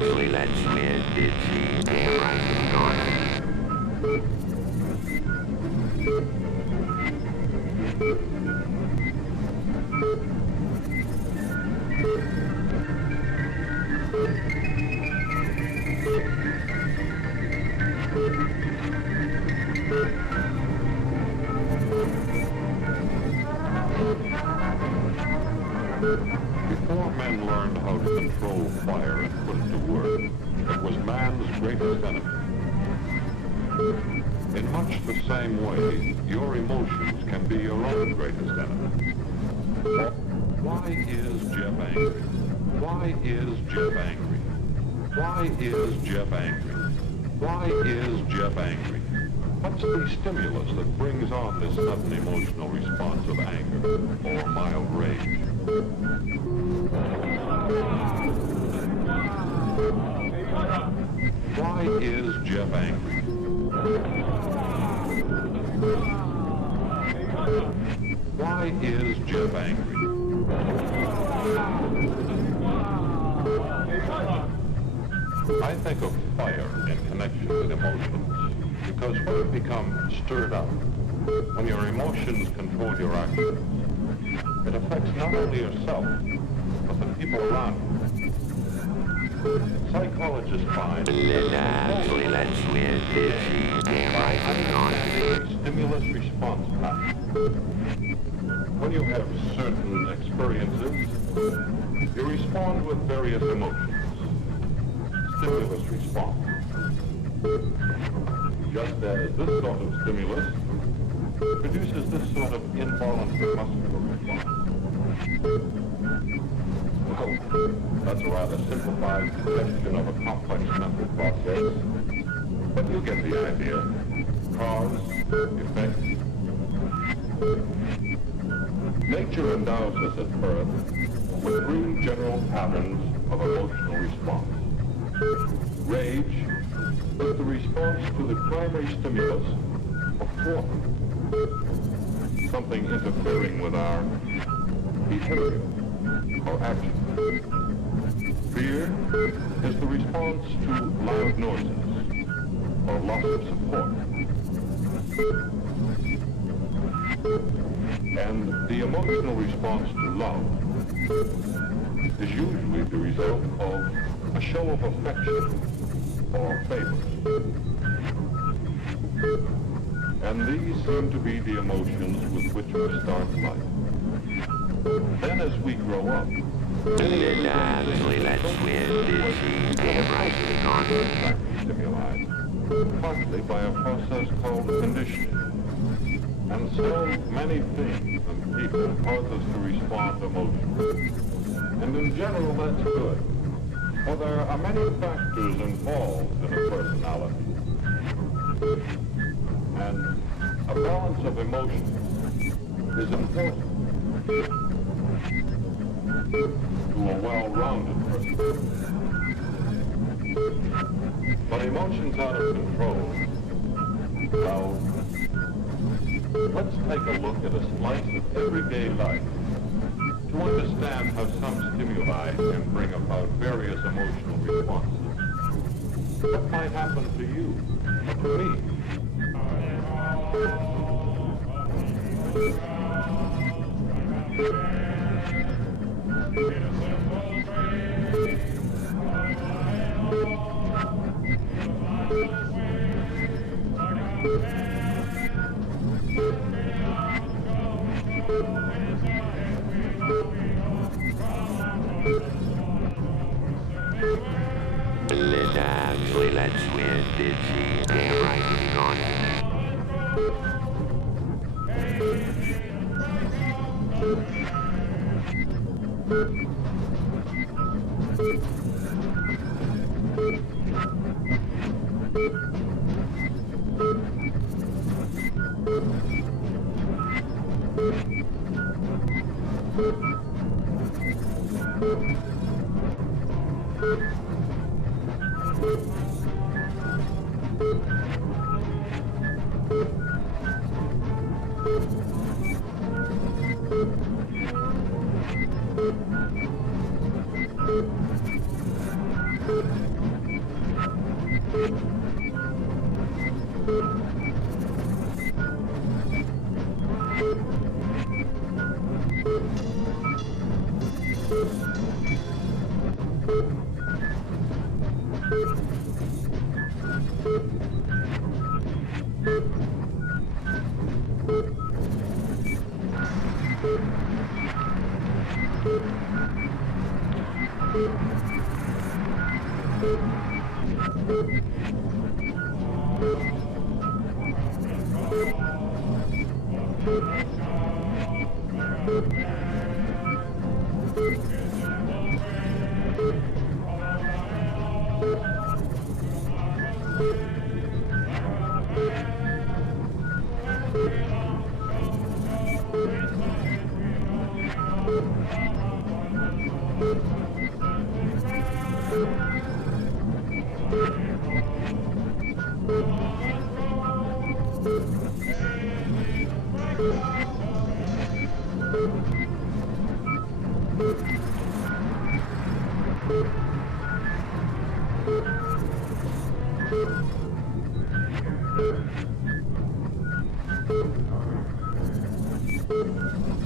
actually, that's where it's damn right it's gone. Before men learned how to control fire and put it to work, it was man's greatest enemy. In much the same way, your emotions can be your own greatest enemy. Why is Jeff angry? Why is Jeff angry? Why is Jeff angry? Why is Jeff angry? What's the stimulus that brings on this sudden emotional response of anger or mild rage? Why is Jeff angry? Why is Jeff angry? I think of fire in connection with emotions, because when it becomes stirred up, when your emotions control your actions, it affects not only yourself, but the people around you. Psychologists find Actually, that's where it's damn right it's gone. stimulus response pattern. When you have certain experiences, you respond with various emotions. Stimulus response. Just as this sort of stimulus produces this sort of involuntary muscular response. Well, that's a rather simplified suggestion of a complex mental process, but you get the idea. Cause, effect. Nature endows us at birth with three general patterns of emotional response. Rage is the response to the primary stimulus of boredom, something interfering with our behavior or action. Fear is the response to loud noises or loss of support. And the emotional response to love is usually the result of a show of affection or favor. And these seem to be the emotions with which we start life. Then as we grow up, Actually, that's where it's damn right it's gone. stimuli, partly by a process called conditioning. And so many things and people cause us to respond emotionally. And in general, that's good. For there are many factors involved in a personality. And a balance of emotions is important to a well-rounded person. But emotions out of control, well, let's take a look at a slice of everyday life to understand how some stimuli can bring about various emotional responses. What might happen to you or to me? Actually, that's where it's damn right it's gone.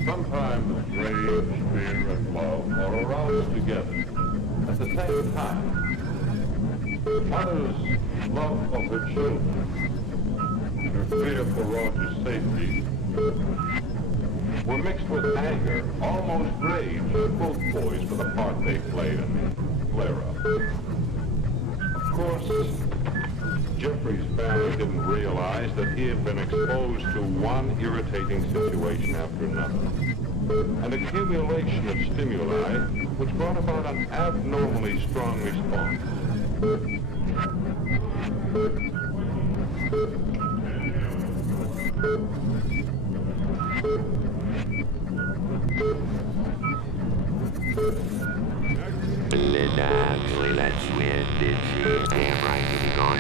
Sometimes rage, fear, and love are aroused together at the same time. Mother's love of her children, her fear for Roger's safety, were mixed with anger, almost rage, at both boys for the part they played in the flare-up. Of course, Jeffrey's family didn't realize that he had been exposed to one irritating situation after another. An accumulation of stimuli which brought about an abnormally strong response. Actually, that's where it's damn right to be gone.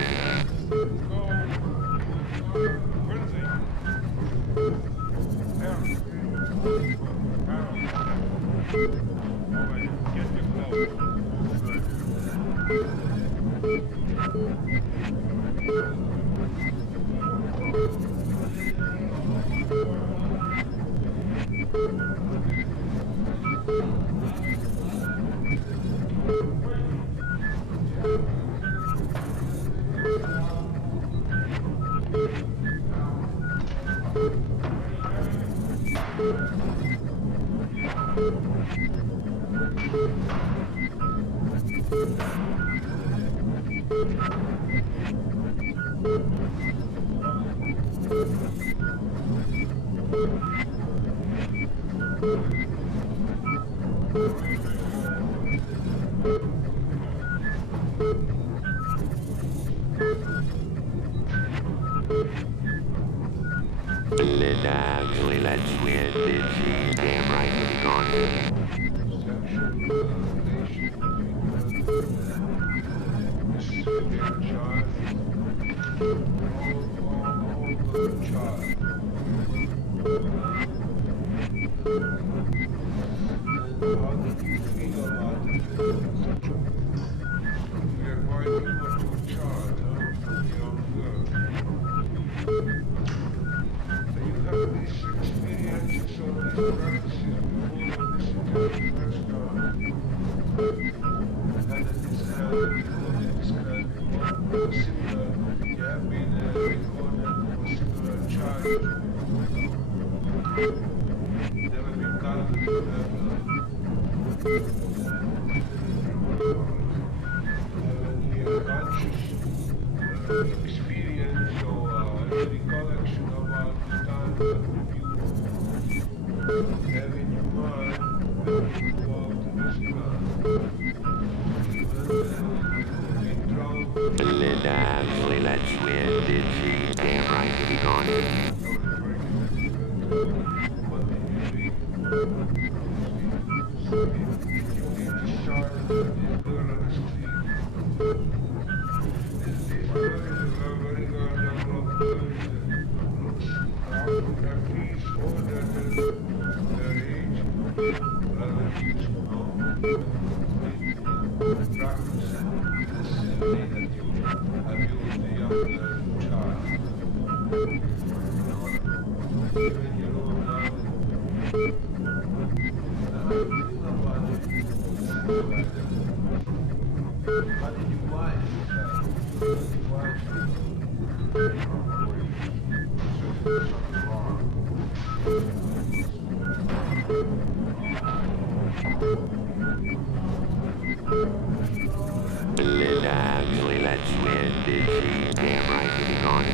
Actually, that's where it's damn right to be gone. Experience or recollection about the time that you have in your mind when you go out to this club. Actually, that's where it's damn right to be gone. Linda, actually, that's when did she damn right to be gone?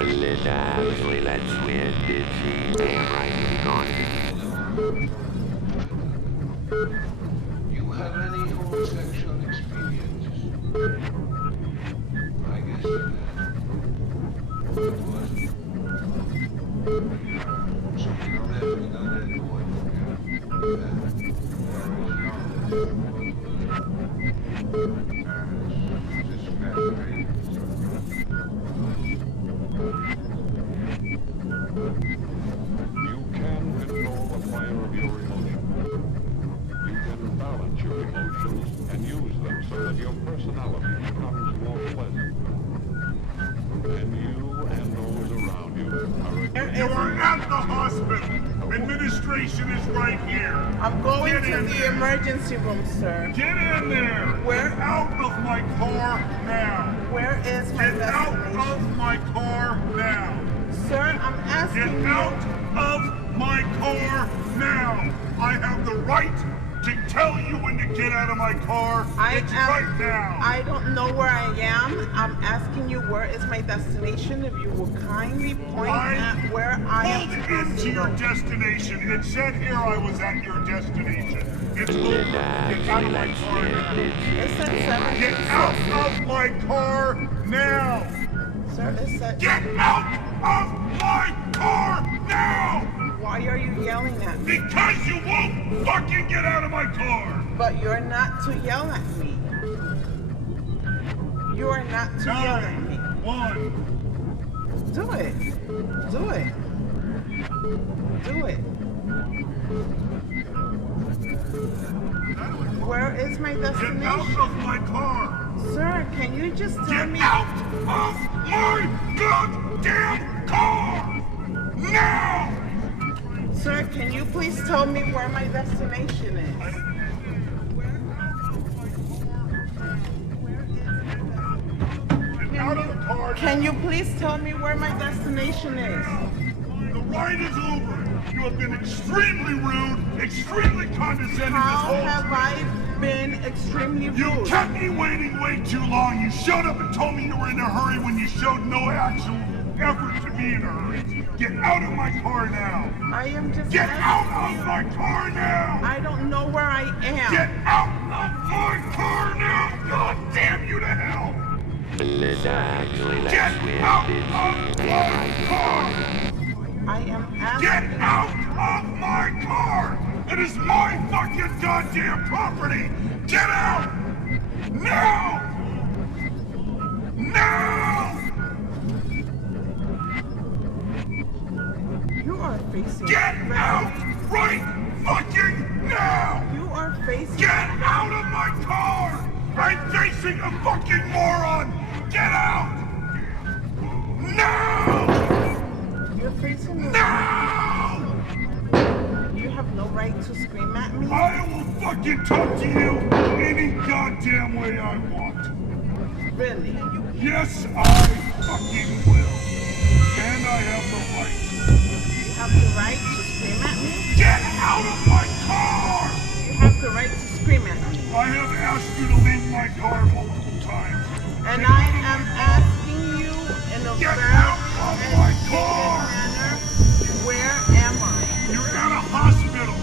Linda, actually, that's when did she damn right to be gone? You have any homosexual experiences? I guess you have. What was it? Something on that, we done that boy. You can control the fire of your emotions. You can balance your emotions and use them so that your personality becomes more pleasant. And you and those around you are You are at the hospital. Administration is right here. I'm going Get to in the there. emergency room, sir. Get in there. Where? Get out of my car now. Where is my Get out destination? of my car now. Sir, I'm asking Get you. out of my car now. I have the right to tell you when to get out of my car. It's right now. I don't know where I am. I'm asking you where is my destination. If you will kindly point at where I am pulled supposed into to your go. destination. It said here I was at your destination. It's over. Linda, Get out actually, of my that's car when now. did she It said damn right? Get out of my car now! Sir, it said. Get out of my car now! Why are you yelling at me? Because you won't fucking get out of my car! But you're not to yell at me. You are not to yell at me. 1. Do it. Do it. Do it. Where is my Get out destination? of my car! Sir, can you just tell Get me? out of my goddamn car! Now! Sir, can you please tell me where my destination is? Get out of the car! Can you please tell me where my destination is? The ride is over! You have been extremely rude, extremely condescending this How whole have I been extremely You rude? kept me waiting way too long. You showed up and told me you were in a hurry when you showed no actual effort to be in a hurry. Get out of my car now. I am just Get out asking of my car now. I don't know where I am. Get out of my car now. God damn you to hell. Let's actually Get let's win out this of damn my right car. I am Get asking. out of my car. It is my fucking goddamn property. Get out. Now. Now. You are facing. Get out right fucking now! You are facing. Get out of my car! I'm facing a fucking moron! Get out! Now! You're facing the. Now! You have no right to scream at me. I will fucking talk to you any goddamn way I want. Really? Yes, I fucking will. And I have the right. You have the right to scream at me. Get out of my car! You have the right to scream at me. I have asked you to leave my car multiple times. And I am asking you in a Get very out of my car! manner, where am I? You're at a hospital.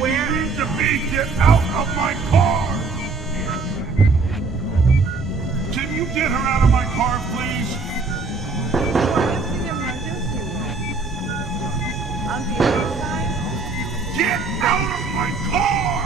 Where Where? you need to be, get out of my car! Can you get her out of my car, please? What is the emergency room? On the other side? Get out of my car!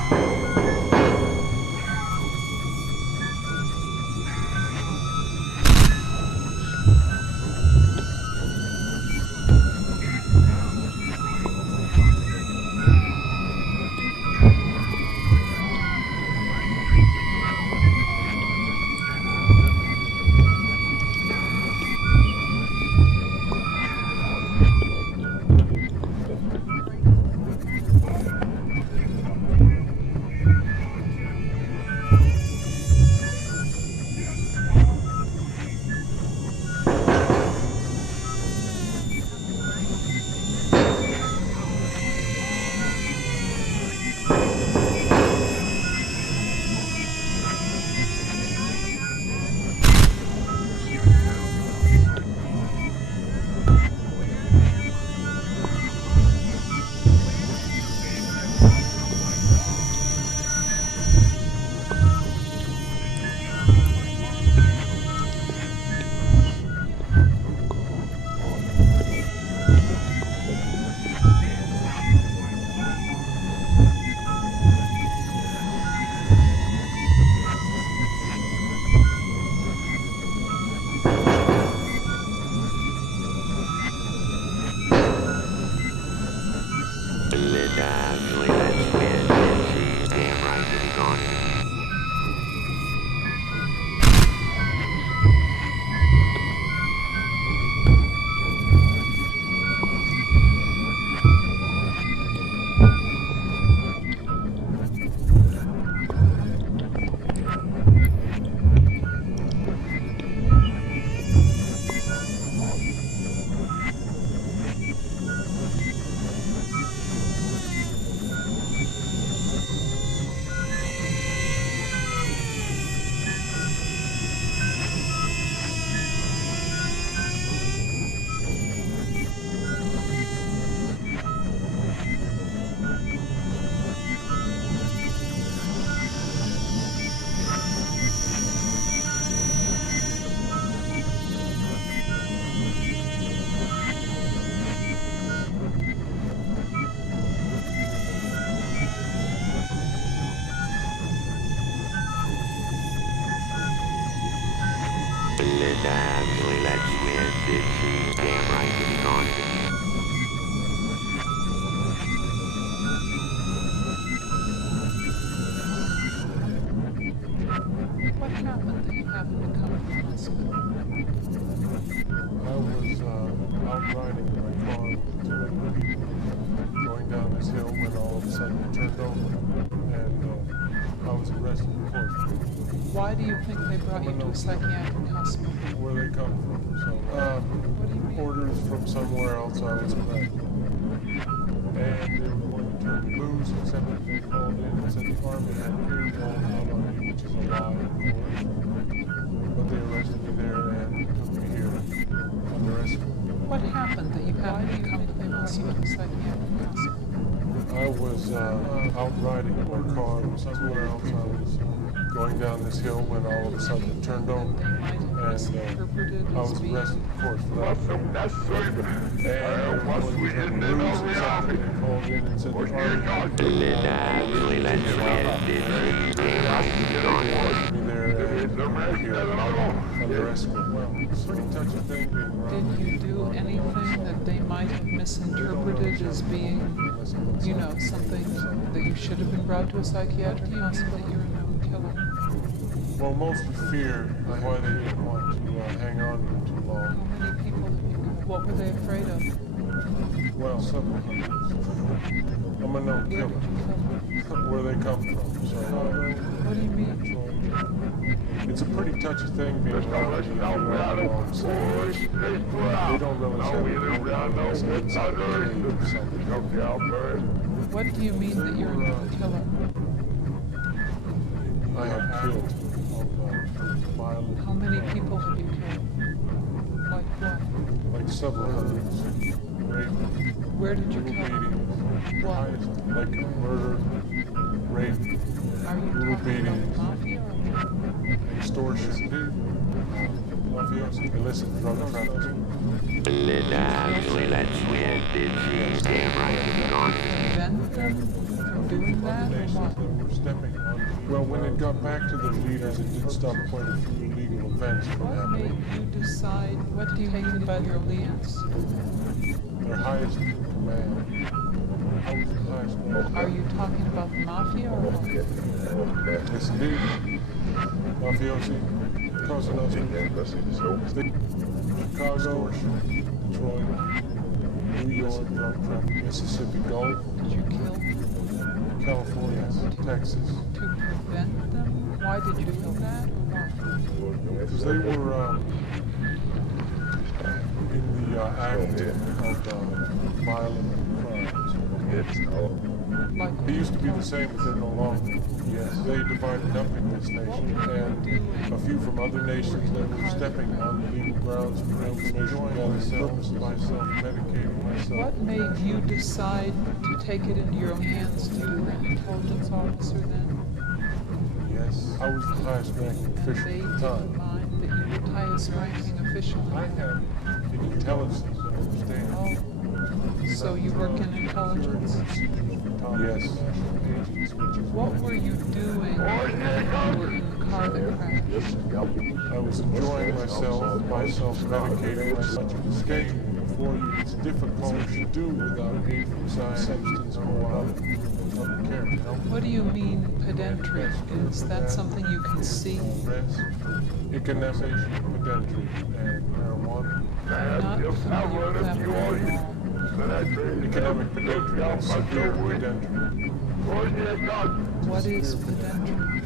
Let's actually let's win this damn right to be gone. Let's actually let's win this damn right to be gone. What happened that you happened to come to the hospital? I was out riding in my car with two other people going down this hill when all of a sudden it turned over and I was arrested in court. Why do you think they brought you to a psychiatric hospital? Where they come from? So, What do you mean? orders from somewhere else I was arrested. and they were going to turn me loose, except that they called in and said the army had cleared one out on me, which is a lie, of course. But they arrested me there and took me here under escort. What happened that you had to come to the psychiatric hospital? I was out riding in my car somewhere else. I was going down this hill when all of a sudden it turned over. And I was arrested, of course, for that. And they wanted to turn me loose, except that they called in and said the army had Actually, that's weird. me there and here under escort. Well, it's a pretty touchy thing being around. Did you do anything that they might have misinterpreted as being, you know, something that you should have been brought to a psychiatric hospital, that you're a known killer? Well, mostly fear is why they didn't want to hang on to me too How long. many people have you got? What were they afraid of? Well, several hundreds. I'm a known Where killer. did you come Where they come from. So, from? What do you mean? it's a pretty touchy thing being around me. They don't realize What do you mean that you're a known killer? I have killed violent, How many people have you killed? Like what? like several hundreds. Rape, Where did you brutal kill? beatings, What? like murder, rape, Are you brutal talking about beatings, the mafia or what? extortion, mafiosi, illicit drug trafficking. Actually, that's weird. Damn right, it's gone. Prevent them from doing that or Nations what? that were stepping on. Well, when it got back to the leaders, it did stop quite a few illegal events from What made happening. you decide what do you mean by your leaders? Their highest in command. I was the highest one. Are you talking about the mafia or what? Yes, indeed. Mafiosi, Cosa Nostra, Chicago, Detroit, New York, drug trafficking, Mississippi Gulf, Did you kill California, Texas. to prevent them? Why did you do that or what? Because they were in the act of violent crimes. Like It used to be the same, but they're no longer. Yes, they divided up in this nation, and a few from other nations that were stepping on the legal grounds for information gathering purposes by self-medicating myself. what made you decide to take it into your own hands to do that? Intelligence officer then? Yes, I was the highest ranking And official they at the didn't time. mind that you were the highest ranking official? I have an intelligence to understand. Oh, so you work in intelligence? Yes. What were you doing when you were in the car that crashed? I was enjoying myself by self-medicating myself. Escaping before you, it's difficult to do without aid from science, substance, or other care. What do you mean pedantry? Is that something you can see? Rest, economic pedantry, and marijuana. I'm not familiar with that word at all. Economic pedantry and severe pedantry. What is pedantry?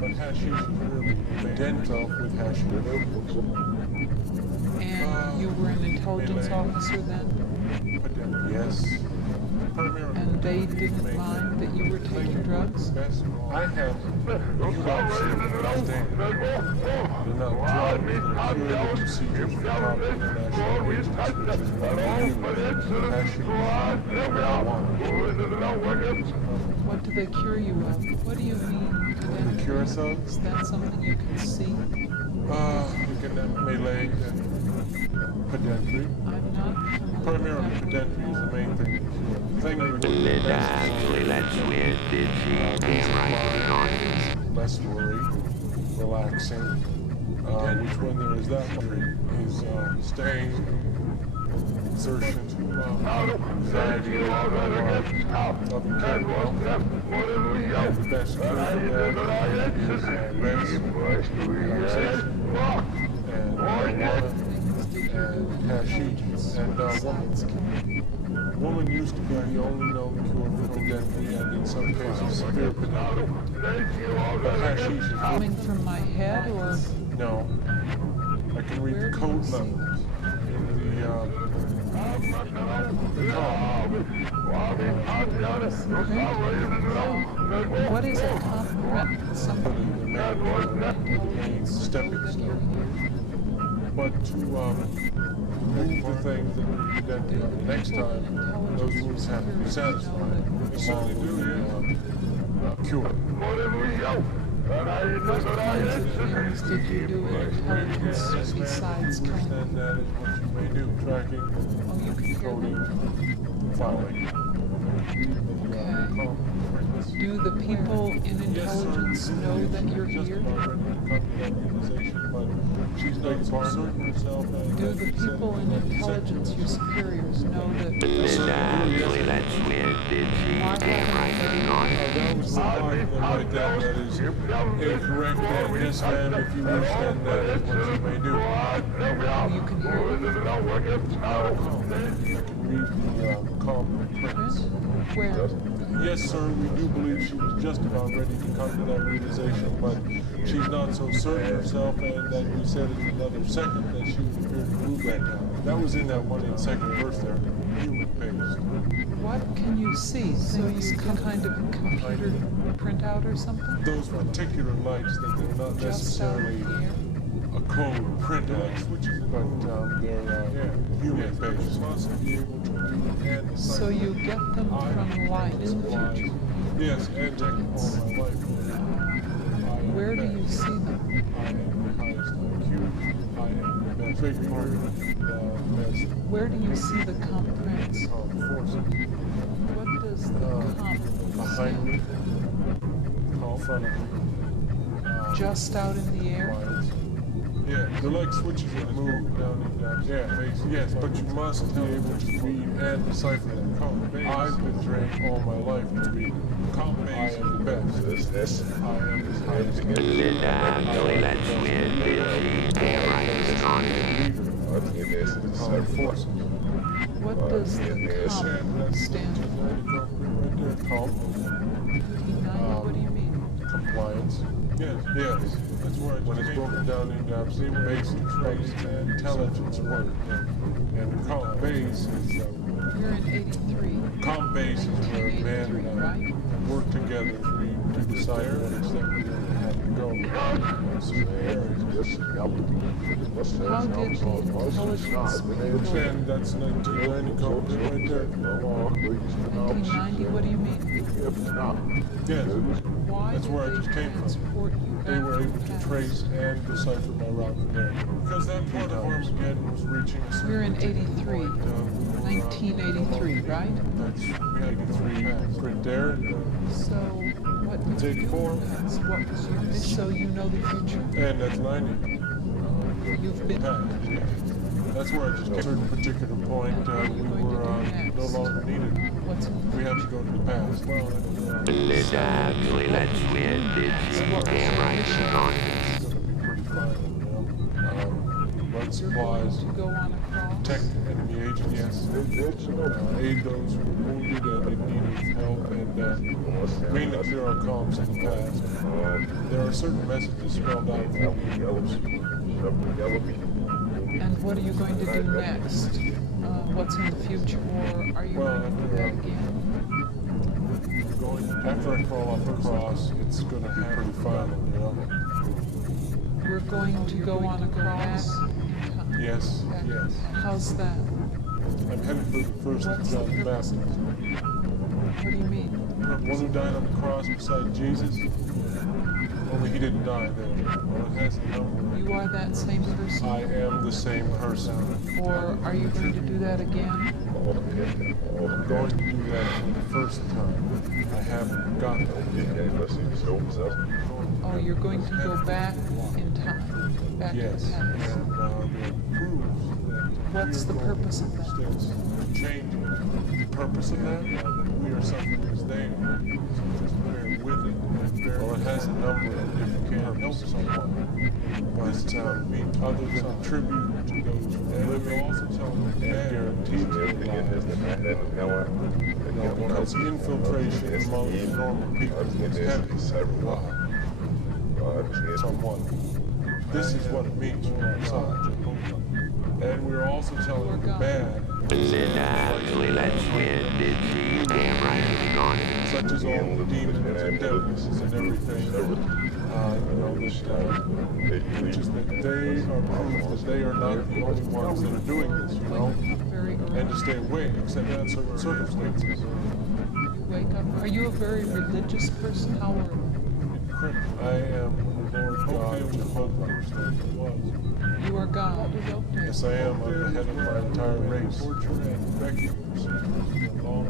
But hashish is really pedant with hashish. And you were an intelligence officer then? Pedant, yes. Primarily. And they didn't mind that you were taking drugs? Best, I have, you don't understand. They're not drugs, they're curative procedures for top international agents, which is what I do. Hashish, marijuana. What do they cure you of? What do you mean pedantry? Cure us of? Is that something you can see? Economic melee and pedantry. I'm not familiar Primarily with that pedantry is the main thing. The thing that would do the Actually, that's weird. Damn right, it's gone. less worry, relaxing, which when there is that worry is staying, exertion, anxiety, other care. And the best cure for that is rest, relaxation, and marijuana, and hashish, and woman used to be the only known cure for pedantry and in some cases severe pedantry. But hashish is coming from my head or no. I can read the code levels in the What is a compliment? Somebody stepping stone. But to move the things that we did next time, those moves have to be satisfied. They certainly do, cured. What kinds of things did you do in intelligence besides killing? And that is what you may do, tracking, Oh, you can hear coding, them. filing. Okay. Do the people in intelligence know that you're here? Do the people in intelligence, your superiors, know that Actually, that's when did she damn right hanging on. That was the part of them right there that is incorrect, and yes, ma'am, if you wish, then that is what you may do. oh, you can hear them? I can read the calm prints. Where? Yes, sir, we do believe she was just about ready to come to that realization, but she's not so certain herself, and that you said in another second that she would appear to move right now. That was in that 1 second verse there, human-based. What can you see? Things kind of computer printout or something? Those particular lights that they're not Just out necessarily of the air? a code printout, but they're human-based. So you get them from light in the future. Yes, and technical all my life. Where do you see them? I am the highest IQ. I am the best figure, the best Where do you see the comp prints? force. What does the comp Behind me, in front of me. just out in the air? Lines. Yeah, they're like switches that move down and down. Yeah, yes, but you must be able to read and decipher them. I've been trained all my life to read them. I am the best. I am the highest. Actually, that's when did she damn right hanging on. Forces. What does the comp stand for? Right there, calm. 1990, what do you mean? Compliance. Yes. That's where when it's broken down into basic traits and intelligence work. And the comp base is You're in 83. comp base is where men work together to decide where exactly they have to go. Certain areas. How did the intelligence maneuver? And that's 1990 comp right there. 1990, what do you mean? Yes. Why That's did where I they just came from. transport you They back were to able the to past? trace and decipher my route from there. Because that part of Armageddon was reaching a certain We're in particular 83. point, 1983, right? That's 83 print there. So, what did you do 84. in the past? What was your mission? So you know the future? And that's 90. You've been... Past, yeah. That's where I just came to a certain particular point. And what are you We going to were do next? no longer needed. What's We had to go to the past. Well, Actually, that's when did she damn right hanging on. it's going to be pretty final, you know. Blood you're going supplies, to go on a cross? protect enemy agents, yes. Aid those who were wounded and in need of help, and clean up their comms in the past. There are certain messages spelled out for the And what are you going to do next? What's in the future? Or are you Well, going to do that again? After I crawl off the cross, it's going to be pretty final, you know. We're going to go on a cross? Yes, yes. How's that? I'm headed for the first What's John the the purpose? Baptist. What do you mean? The one who died on the cross beside Jesus, only he didn't die there. Well, it has a number. You are that same person? I am the same person. Or are you going to do that again? I'm going to do that for the first time. I haven't gotten it. Oh, you're going to go back in time? Back Yes, to the past? and it proves that What's the purpose of that? Changing. The purpose of that? We are something that's there. Just bear with it. Well, it has a number if you can't help someone. But other than a tribute to those who live, we also tell them that guaranteed to lives. Because infiltration among normal people is heavy. Somewhat. This is what it means from our side. And we're also telling them the bad Actually, that's when did you damn right it's gone. such as all the demons and devils and everything, which is that they are proof that they are not the only ones that are doing this, Very early. and to stay away except in certain circumstances. You wake up. Are you a very religious person? How early? I am the Lord God, Jehovah. You are God. Yes, I am. I'm the head of my entire race.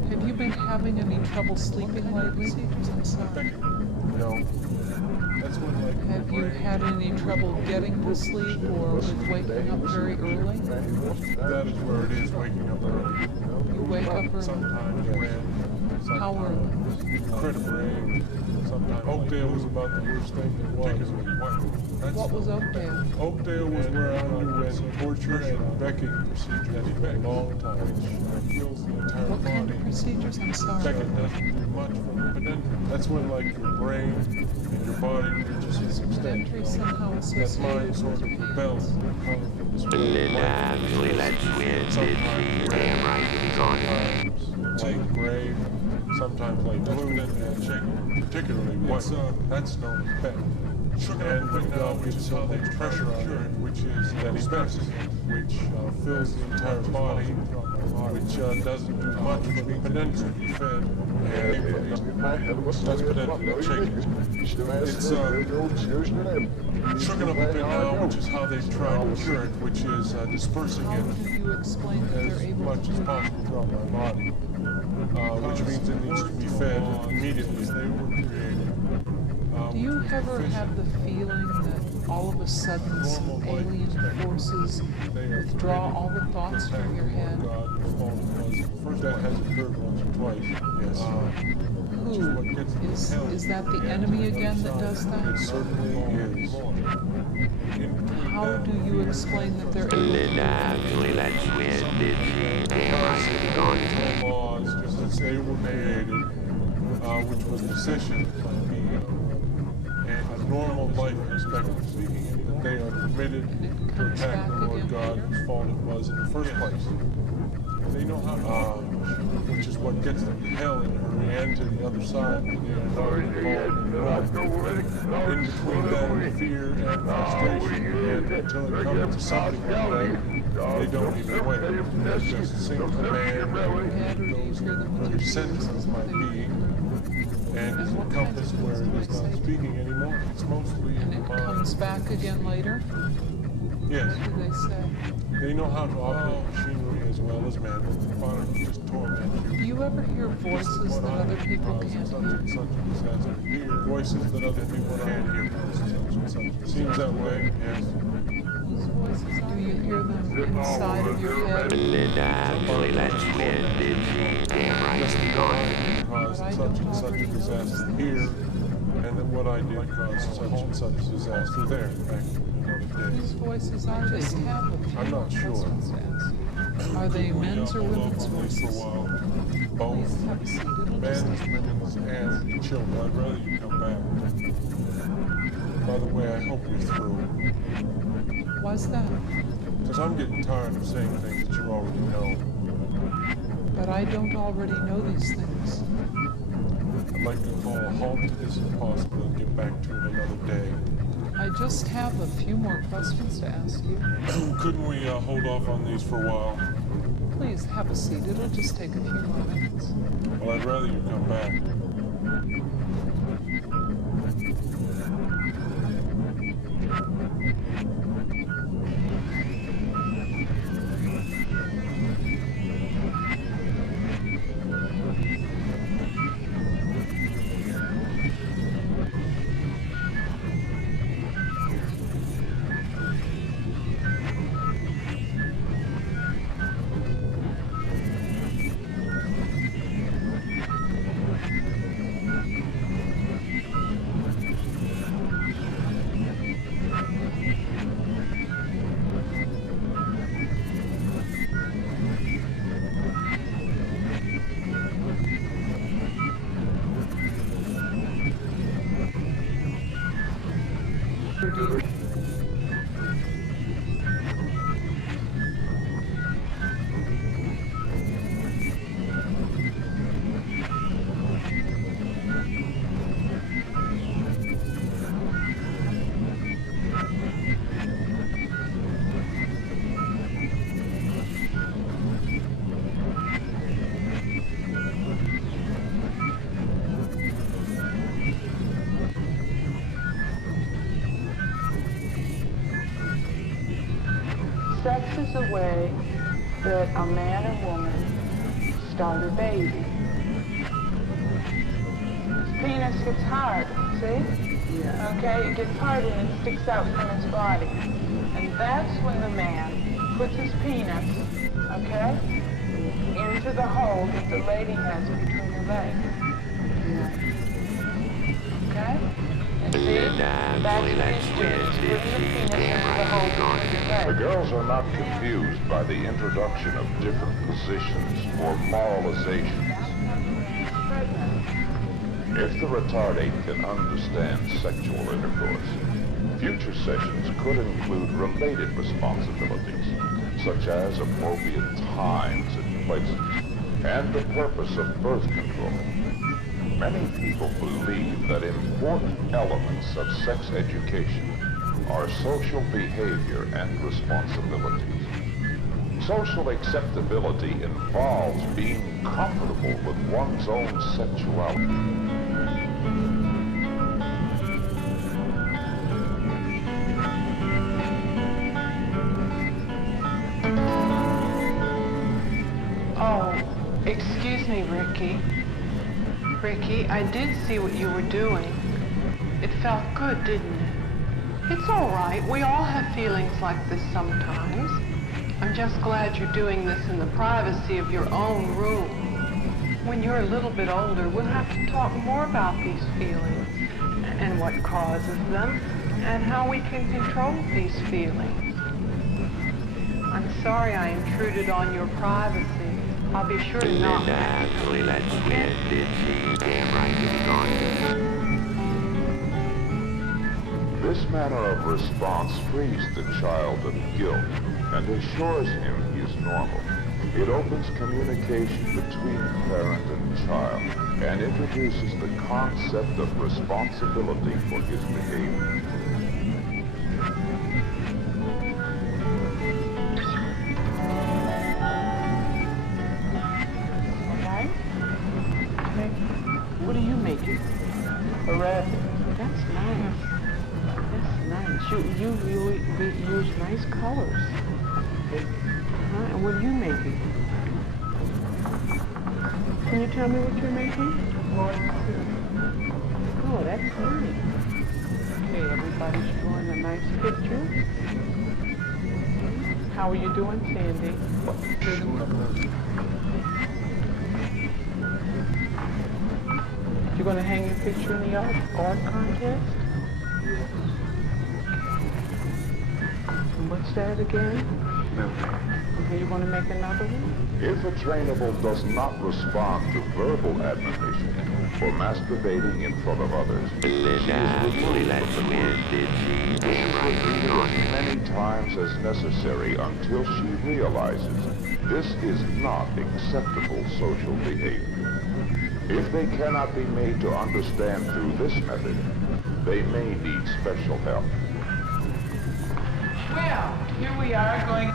Have you been having any trouble sleeping lately? I'm sorry. No. That's when, like, Have you had any trouble getting to sleep or with waking up very early? that is where it is, waking up early. You wake up early. Sometimes red. How early? Incredibly. Sometimes Oakdale was about the worst thing there was. What was Oakdale? Oakdale was where I underwent torture and becking procedures for a long time, which kills the entire What kind body. of procedures? I'm sorry. Becking doesn't do much for the pedentary. That's when, like, your brain and your body reaches its extent. Pedentary somehow That associated mind sort with of your rebels. hands. Actually, that's when did you damn right it's gone. Sometimes like gray, sometimes like blue, and particularly white. That's known as bet. And right now, which is how they pressure on it, which is that expensive, which fills the entire body, which doesn't do much for the pedentary fed. And that's pedentary chicken. It's shrinking up a bit now, which is how they try to cure it, which is dispersing How it do you explain that as they're able much to as do that? possible throughout my body, which means it needs to be fed immediately. They were created. Do you ever have the feeling that all of a sudden some alien forces withdraw all the thoughts from your head? First, that has occurred once or twice. Yes. Who? Is that the enemy again that does It that? certainly is. How do you explain that they're able to do that? Actually, that's when did you damn right it's gone. Laws, just as they were created, which was decision plan B, and a normal life expectancy, that they are permitted to attack the Lord God whose fault it was in the first place. They know how to which is what gets them to hell in a hurry and to the other side where they are not involved in in between that fear and frustration, and until it comes to something like that, they don't even wait. There's just a single command that goes where the center of my being, and is encompassed where it is not speaking anymore. It's mostly in And the it mind. comes back again later? Yes. What do they say? They know how to operate machinery as well as men. Just torment you. Do you ever hear voices that other people can't hear? Hear voices that other people can't hear. Seems that way, yes. Whose voices do you hear them inside of your head? Actually, that's when did you damn right This it's gone. caused such and such a disaster here, and that what I did caused such and such a disaster there. Back another Whose day. voices are they? Have a few I'm more not sure. questions to ask you. Are they men's or women's voices? Both. Please have a seat. It'll just Men's, women's, and children. I'd rather you come back. By the way, I hope you're through. Why's that? Because I'm getting tired of saying things that you already know. But I don't already know these things. I'd like to call a halt to this if possible and get back to it another day. I just have a few more questions to ask you. Couldn't we hold off on these for a while? Please have a seat. It'll just take a few more minutes. Well, I'd rather you come back. is the way that a man and woman start a baby. His penis gets hard, see? Yeah. Okay, it gets hard and it sticks out from his body. And that's when the man puts his penis, okay, into the hole that the lady has between her legs. Okay? And see, that's putting the penis into the hole between your legs. The girls are not confused by the introduction of different positions or moralizations. If the retardate can understand sexual intercourse, future sessions could include related responsibilities, such as appropriate times and places, and the purpose of birth control. Many people believe that important elements of sex education are social behavior and responsibilities. Social acceptability involves being comfortable with one's own sexuality. Excuse me, Ricky. Ricky, I did see what you were doing. It felt good, didn't it? It's all right. We all have feelings like this sometimes. I'm just glad you're doing this in the privacy of your own room. When you're a little bit older, we'll have to talk more about these feelings and what causes them and how we can control these feelings. I'm sorry I intruded on your privacy. I'll be sure to not. Actually, let's win. Did she? Damn right, he's gone. This manner of response frees the child of guilt and assures him he is normal. It opens communication between parent and child and introduces the concept of responsibility for his behavior. What are you making? A rabbit. That's nice. That's nice. You use nice colors. And what are you making? Can you tell me what you're making? Oh, that's nice. Okay, everybody's drawing a nice picture. How are you doing, Sandy? You're going to hang your picture in the art contest? And what's that again? Okay, you're going to make another one? If a trainable does not respond to verbal admonition or masturbating in front of others, Actually, let's win. Did she? Damn right, he's gone. many times as necessary until she realizes this is not acceptable social behavior. If they cannot be made to understand through this method, they may need special help. Well, here we are going.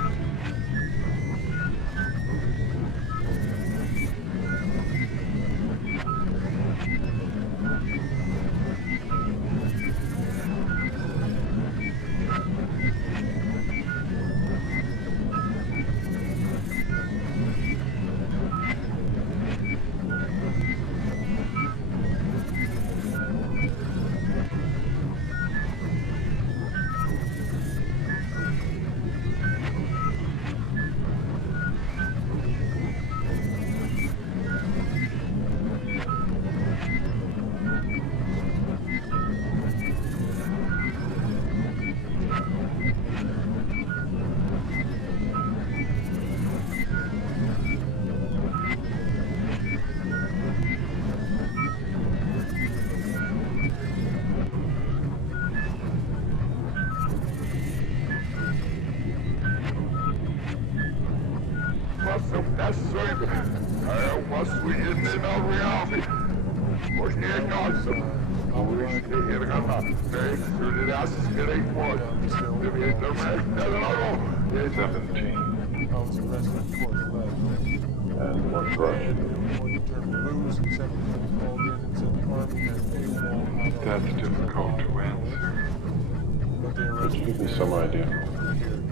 I was arrested in court last night. And one brush. One term blues, except when he called in and said the Army had AWOL. That's difficult to answer. But they Could arrested you give me some idea? here.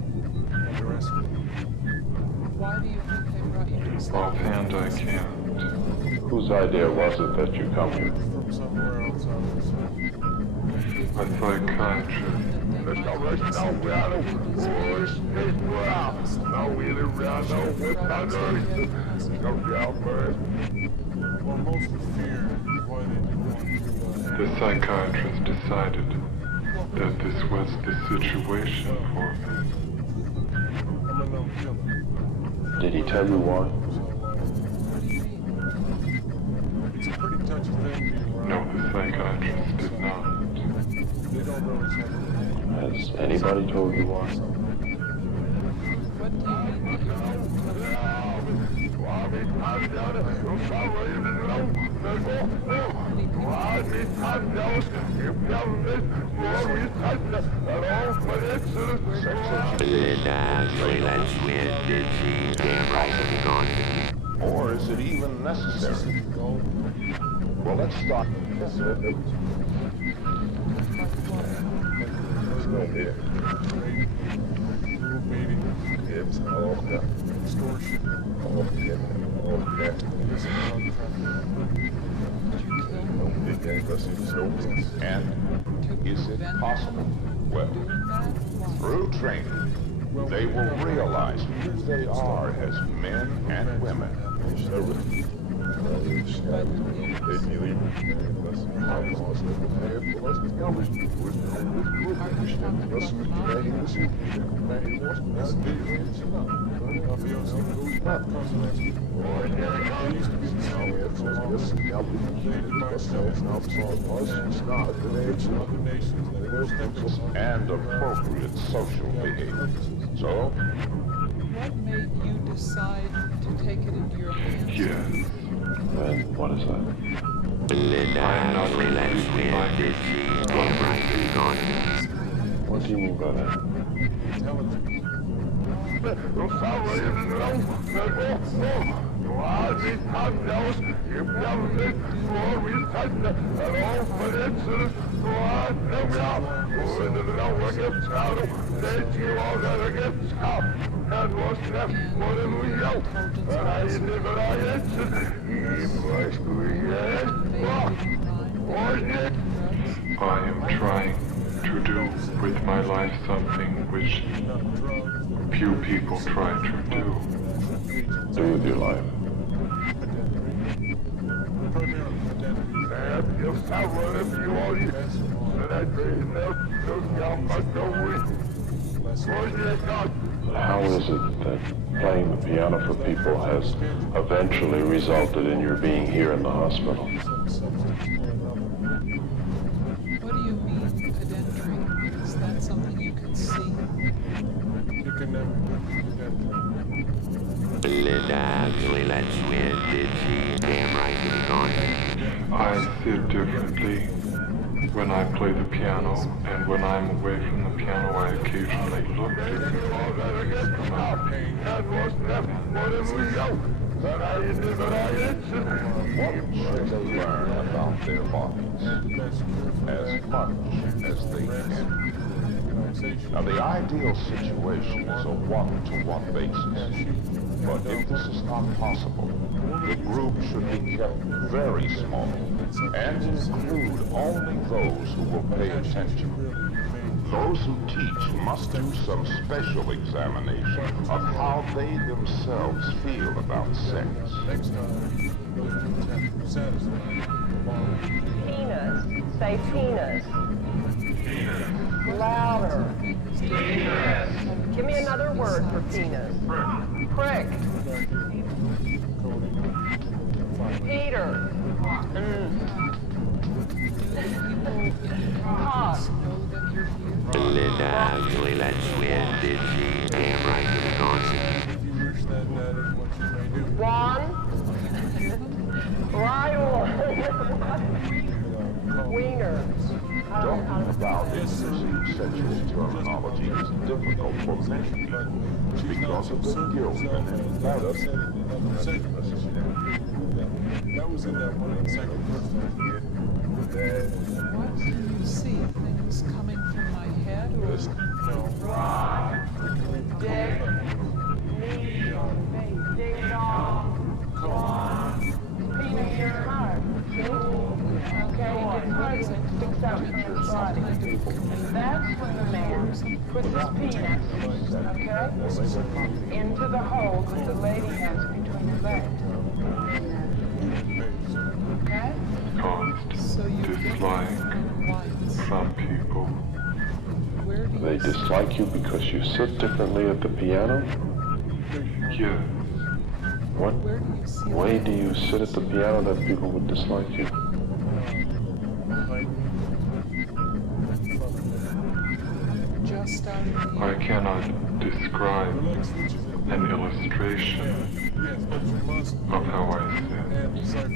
Why do you think they brought you to a psychiatrist? Offhand, I can't. Whose idea was it that you come here? From somewhere else, obviously. A psychiatrist. Well, mostly fear is why they didn't want to The psychiatrist decided that this was the situation for me. I'm a known killer. Did he tell you why? It's a pretty touchy thing being around. No, the psychiatrist did not. They don't always have Has anybody told you why? What do you mean that you're not a Actually, that's when did she damn right to be gone. Or is it even necessary? Well, let's start. Let's go here. rule beating, It's okay. extortion, Okay. Okay. illicit drug trafficking. It gave us its notice. And is it possible? Well, through training, they will realize who they are as men and women. And appropriate social behavior. So, What made you decide to take it into your hands? Yes. And what is that? Actually, that's when did she damn right to be gone. What do you mean by that? I am trying to do with my life something which few people try to do. Do with your life? How is it that playing the piano for people has eventually resulted in your being here in the hospital? What do you mean, pedantry? Is that something you can see? You can never Actually, that's when did she damn right to be gone. I sit differently when I play the piano, and when I'm away from the piano, I occasionally look differently. what should they learn about their bodies? As much as they can. Now, the ideal situation is a one-to-one basis. But if this is not possible, the group should be kept very small and include only those who will pay attention. Those who teach must do some special examination of how they themselves feel about sex. Next time, those two satisfied. Penis. Say penis. Louder. Penis. Give me another word for penis. Prick. Peter. Cock. Actually, that's when did she damn right to be gone. If you wish that is what you may do. Ron. Wiener. Talking about inclusive sexual terminology is difficult for many people because of the guilt and embarrassment. That was in that one second What can you see? Things coming from my head or? No. Dick. sticks out from his body. And that's when the man puts his penis, okay, into the hole that the lady has between her legs. Okay? Caused dislike some people. They dislike you because you sit differently at the piano? Yeah. What way do you sit at the piano that people would dislike you? Just out of the I cannot describe an illustration of how I sit.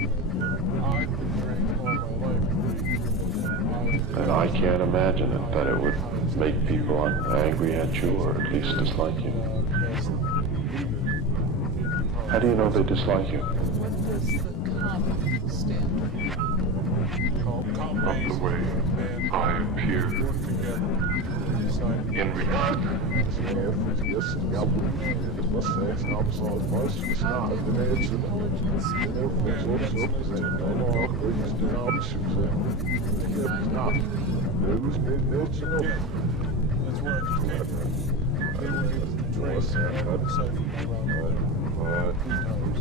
And I can't imagine it, that it would make people angry at you or at least dislike you. How do you know they dislike you? what is the common standard? Of the way I appear in reality. That's where I just came from. They were able to trace outside from around 3 times.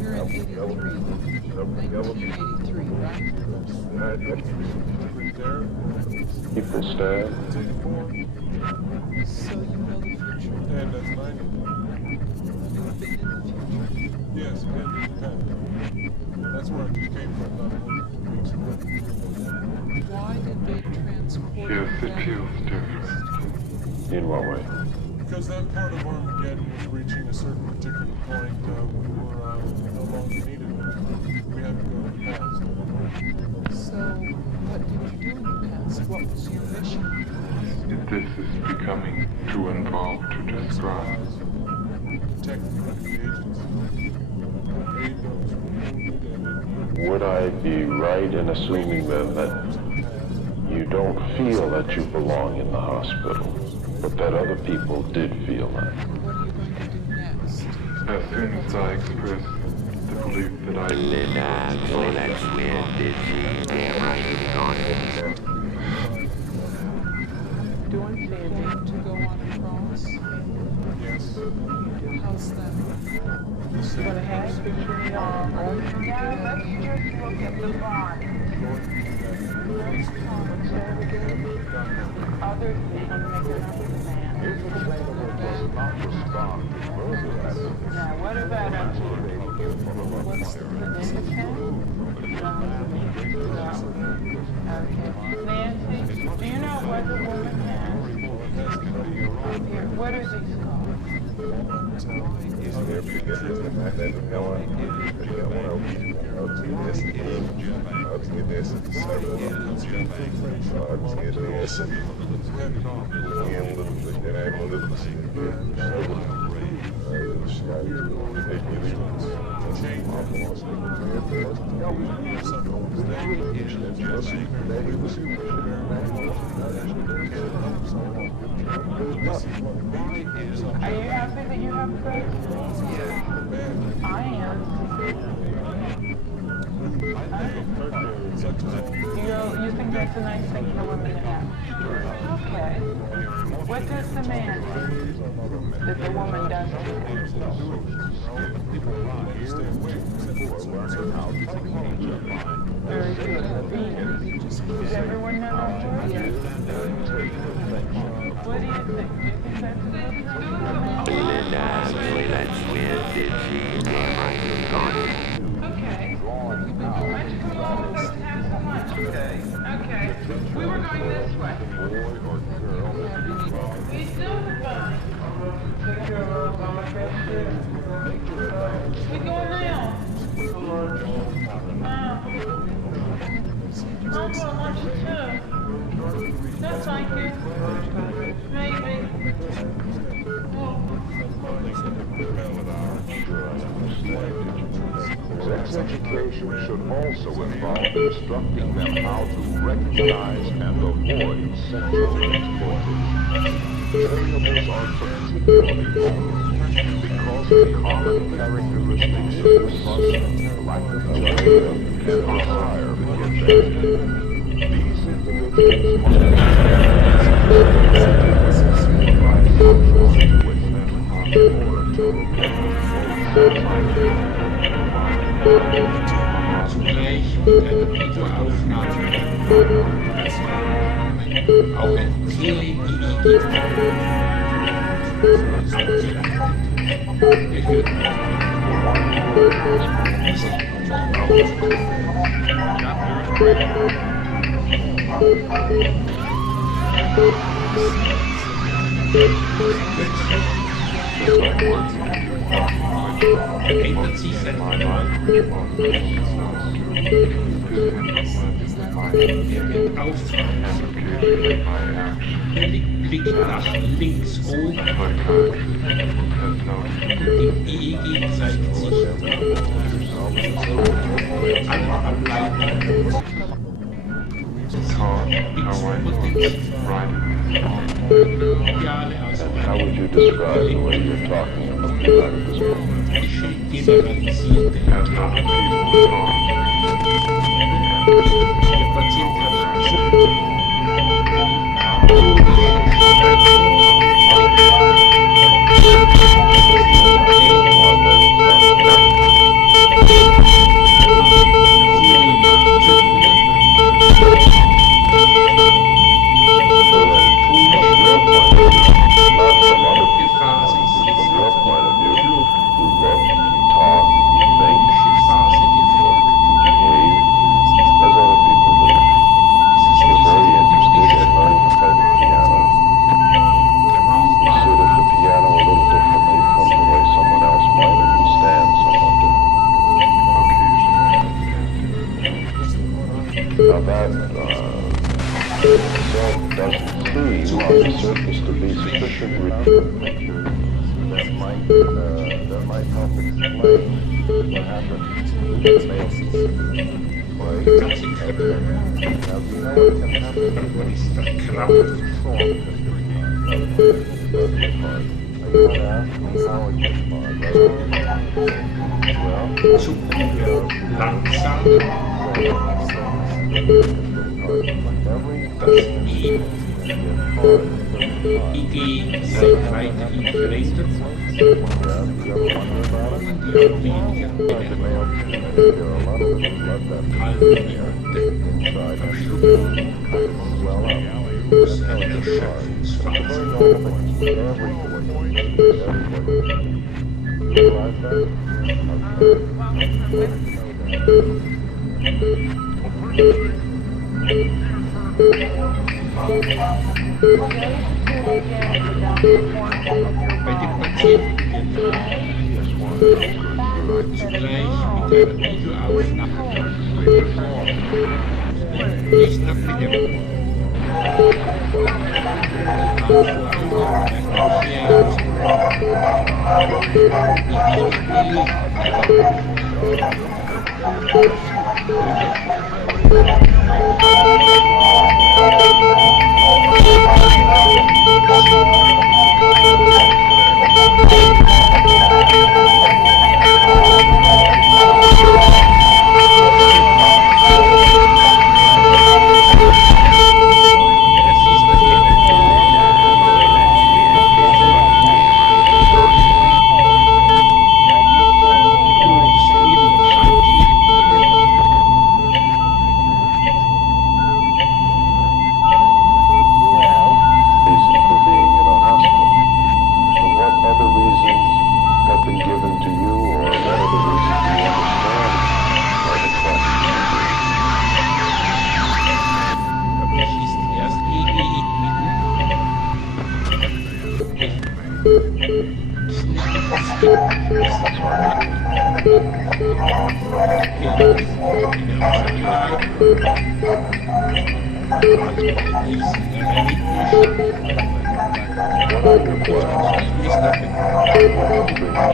You're in 83, 1983, right? Right there. People stare. That's 84. So you know the future. And that's 90. You've been in the future. Yes, and in the past. That's where I just came from not more than 2 weeks ago. Why did they transport Yes, you it back feels to different. In what way? Because that part of Armageddon was reaching a certain particular point, we were no longer needed. We had to go to the past. So, what did you do in the past? What was your mission? This is becoming too involved to describe. Protect the agents. Aid those wounded and Would I be right in assuming then that you don't feel that you belong in the hospital, but that other people did feel that? What are you going to do next? As soon as I express the belief that I Then actually let's win this damn right it's gone. Going to go on a cross? yes. How's that? Now, let's just look at the body. Other things making up the man. Now, what about up here? What's the purpose of that? Okay. Nancy, do you know what the woman has? Here, what are these called? Are you happy that you have friends? I am. You think that's a nice thing for women to have? Okay. What does the man do that the woman doesn't? Very good. Does everyone know that word? Yes. What do you think? Do you think that's a good thing? Then actually let's win this damn right it's gone. Okay. Why don't you come along with us and have some lunch? Okay. Okay. We were going this way. We still have fun. We going now? I'll go lunch too. No, thank you. Maybe. Sex education should also involve instructing them how to recognize and avoid sexual exploitation. Variables are particularly vulnerable because of the common characteristics of this person, lack of judgment, and desire for advancement. The Zugleich mit einer Videoaufnahme auch ein Tele-EEG ändert sich seit er wird auftreten. Er blickt nach links oben und die EEG zeigt sich alle Ableitungen How would you describe the way you're talking about this moment? generalisierte der Patient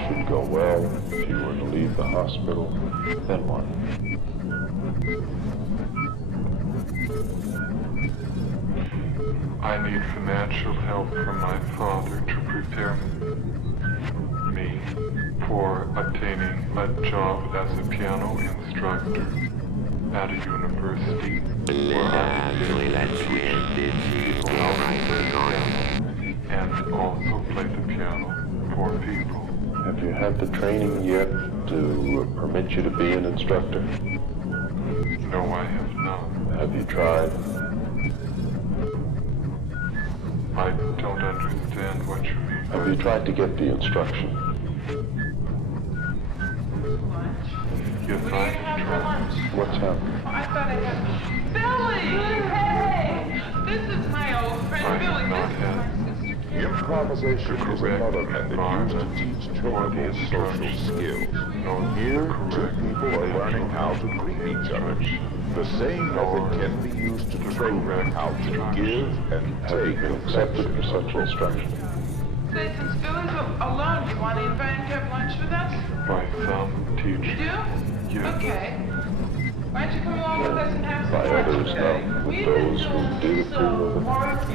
should go well. If you were to leave the hospital, then what? I need financial help from my father to prepare me for obtaining a job as a piano instructor at a university. Actually, that's people. Have you had the training yet to permit you to be an instructor? No, I have not. Have you tried? I don't understand what you mean. Have you tried to get the instruction? Yes, I have tried. What's happened? I thought I had... Billy! Hey! This is my old friend Billy. This is my sister Karen. Improvisation is another method used to teach trainable social skills. Here, two people are learning how to greet each other. The same method can be used to train them how to give and take Accepted for such instruction. Say, since Billy's alone, do you want to invite him to have lunch with us? My thumb teacher. You do? Yes. Okay. Why don't you come along with us and have some By lunch, others okay? now, with those who did approve of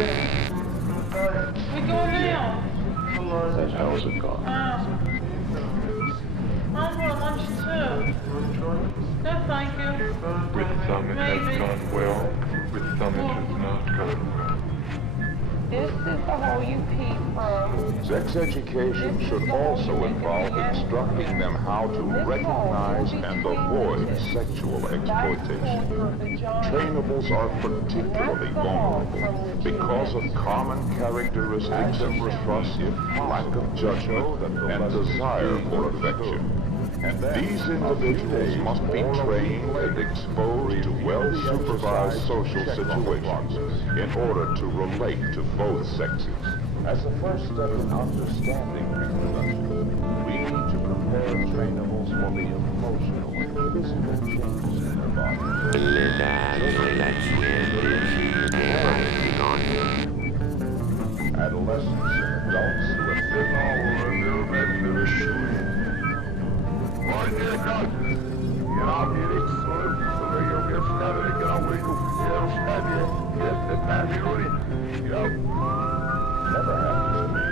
it. We going now? And how's it gone? I want lunch too. No, thank you. With some it has gone well, with some it has not gone well. This is the hole you pee from. Sex education should also involve instructing them how to recognize and avoid sexual exploitation. Trainables are particularly vulnerable because of common characteristics of repressive, lack of judgment, and desire for affection. These individuals must be trained and exposed to well-supervised social situations in order to relate to both sexes. As a first step in understanding reproduction, we need to prepare trainables for the emotional and physical changes in their bodies. Adolescents and adults who have been all over their imaginary Never happens to me.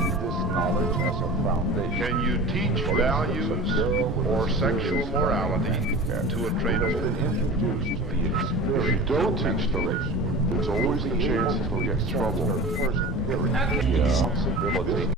Need this knowledge as a foundation. Can you teach values or sexual morality to a trainable? If you don't teach them, there's always the chance that they'll get in trouble. Responsibility.